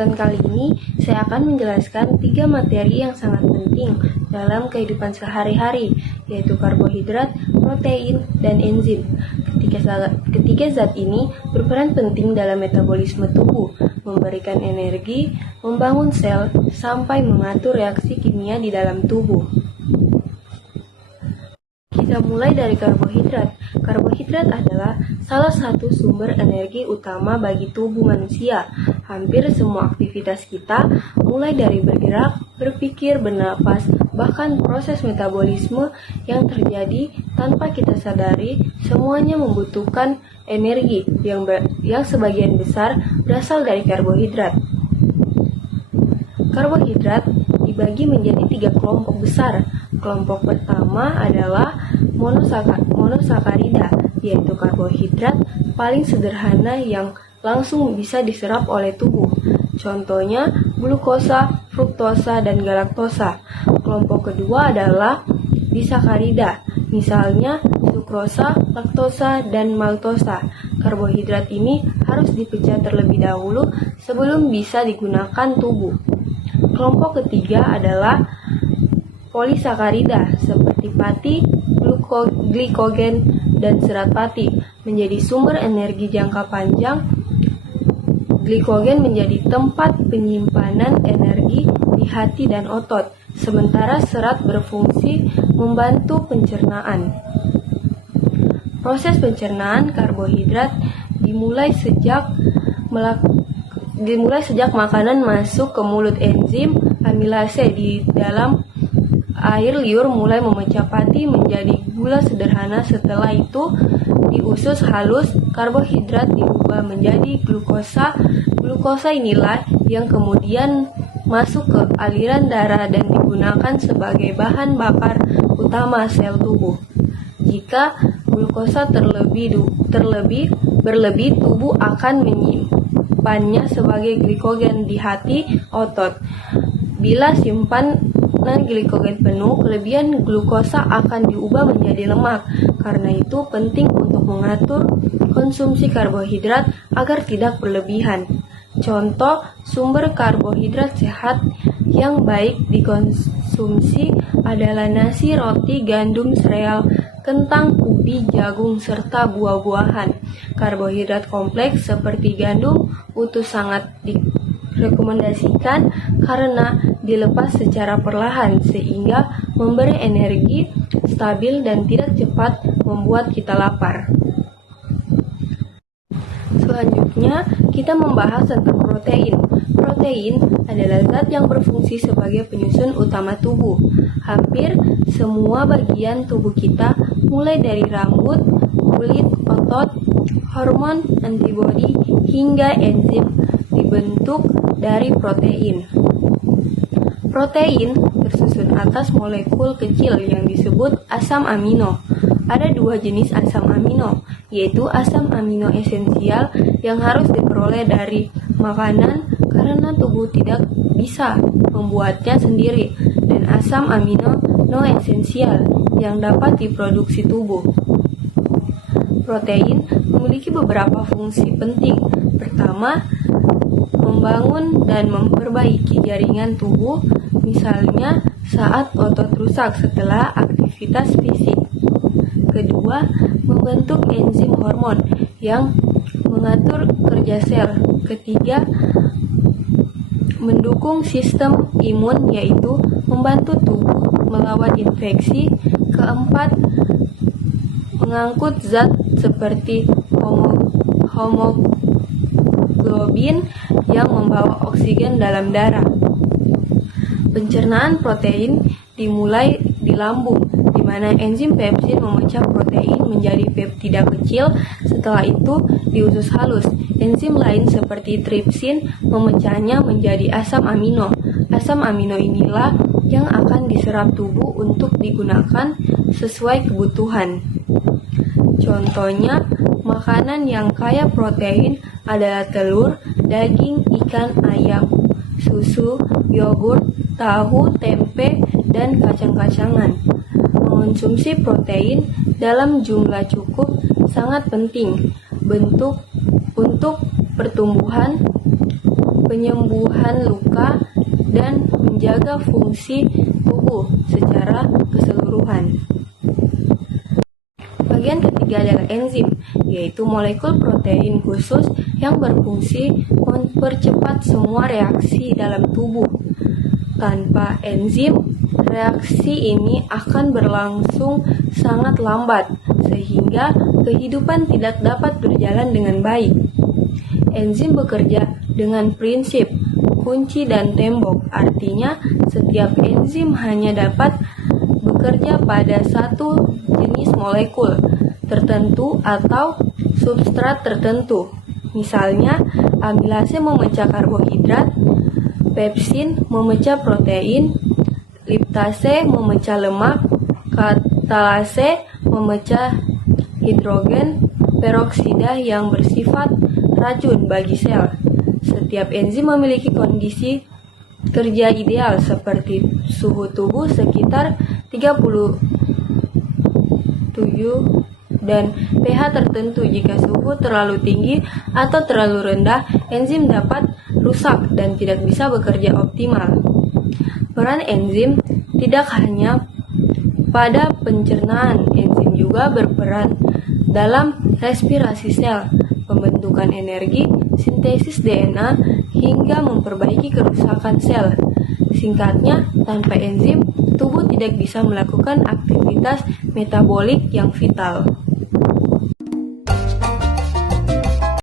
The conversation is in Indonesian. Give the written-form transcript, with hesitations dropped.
kesempatan kali ini, saya akan menjelaskan 3 materi yang sangat penting dalam kehidupan sehari-hari, yaitu karbohidrat, protein, dan enzim. Ketiga zat ini berperan penting dalam metabolisme tubuh, memberikan energi, membangun sel, sampai mengatur reaksi kimia di dalam tubuh. Kita mulai dari karbohidrat. Karbohidrat adalah salah satu sumber energi utama bagi tubuh manusia. Hampir semua aktivitas kita, mulai dari bergerak, berpikir, bernapas, bahkan proses metabolisme yang terjadi tanpa kita sadari, semuanya membutuhkan energi yang sebagian besar berasal dari karbohidrat. Karbohidrat dibagi menjadi 3 kelompok besar. Kelompok pertama adalah monosakarida, yaitu karbohidrat paling sederhana yang langsung bisa diserap oleh tubuh. Contohnya glukosa, fruktosa, dan galaktosa. Kelompok kedua adalah disakarida, misalnya sukrosa, laktosa, dan maltosa. Karbohidrat ini harus dipecah terlebih dahulu sebelum bisa digunakan tubuh. Kelompok ketiga adalah polisakarida seperti pati, glikogen, dan serat pati menjadi sumber energi jangka panjang. Glikogen menjadi tempat penyimpanan energi di hati dan otot, sementara serat berfungsi membantu pencernaan. Proses pencernaan karbohidrat dimulai sejak makanan masuk ke mulut. Enzim amilase di dalam air liur mulai memecah pati menjadi gula sederhana. Setelah itu, di usus halus, karbohidrat diubah menjadi glukosa. Glukosa inilah yang kemudian masuk ke aliran darah dan digunakan sebagai bahan bakar utama sel tubuh. Jika glukosa berlebih, tubuh akan menyimpannya sebagai glikogen di hati otot. Bila simpanan glikogen penuh, kelebihan glukosa akan diubah menjadi lemak. Karena itu penting untuk mengatur konsumsi karbohidrat agar tidak berlebihan. Contoh sumber karbohidrat sehat yang baik dikonsumsi adalah nasi, roti, gandum, sereal, kentang, ubi, jagung, serta buah-buahan. Karbohidrat kompleks seperti gandum utuh sangat direkomendasikan karena dilepas secara perlahan sehingga memberi energi stabil dan tidak cepat membuat kita lapar. Selanjutnya, kita membahas tentang protein. Protein adalah zat yang berfungsi sebagai penyusun utama tubuh. Hampir semua bagian tubuh kita, mulai dari rambut, kulit, otot, hormon, antibodi, hingga enzim, dibentuk dari protein. Protein tersusun atas molekul kecil yang disebut asam amino. Ada 2 jenis asam amino, yaitu asam amino esensial yang harus diperoleh dari makanan karena tubuh tidak bisa membuatnya sendiri, dan asam amino non esensial yang dapat diproduksi tubuh. Protein memiliki beberapa fungsi penting. Pertama, membangun dan memperbaiki jaringan tubuh, misalnya saat otot rusak setelah aktivitas fisik. Kedua, membentuk enzim hormon yang mengatur kerja sel. Ketiga, mendukung sistem imun, yaitu membantu tubuh melawan infeksi. Keempat, mengangkut zat seperti hemoglobin yang membawa oksigen dalam darah. Pencernaan protein dimulai di lambung, di mana enzim pepsin memecah protein menjadi peptida kecil. Setelah itu, di usus halus, enzim lain seperti tripsin memecahnya menjadi asam amino. Asam amino inilah yang akan diserap tubuh untuk digunakan sesuai kebutuhan. Contohnya, makanan yang kaya protein adalah telur, daging, ikan, ayam, susu, yogurt, tahu, tempe, dan kacang-kacangan. Mengonsumsi protein dalam jumlah cukup sangat penting untuk pertumbuhan penyembuhan luka, dan menjaga fungsi tubuh secara keseluruhan. Bagian ketiga adalah enzim, yaitu molekul protein khusus yang berfungsi mempercepat semua reaksi dalam tubuh. Tanpa enzim, reaksi ini akan berlangsung sangat lambat, sehingga kehidupan tidak dapat berjalan dengan baik. Enzim bekerja dengan prinsip kunci dan tembok, artinya setiap enzim hanya dapat bekerja pada satu jenis molekul tertentu atau substrat tertentu. Misalnya, amilase memecah karbohidrat, pepsin memecah protein, liptase memecah lemak, katalase memecah hidrogen peroksida yang bersifat racun bagi sel. Setiap enzim memiliki kondisi kerja ideal seperti suhu tubuh sekitar 37 dan pH tertentu. Jika suhu terlalu tinggi atau terlalu rendah, enzim dapat rusak dan tidak bisa bekerja optimal. Peran enzim tidak hanya pada pencernaan, enzim juga berperan dalam respirasi sel, pembentukan energi, sintesis DNA, hingga memperbaiki kerusakan sel. Singkatnya, tanpa enzim, tubuh tidak bisa melakukan aktivitas metabolik yang vital.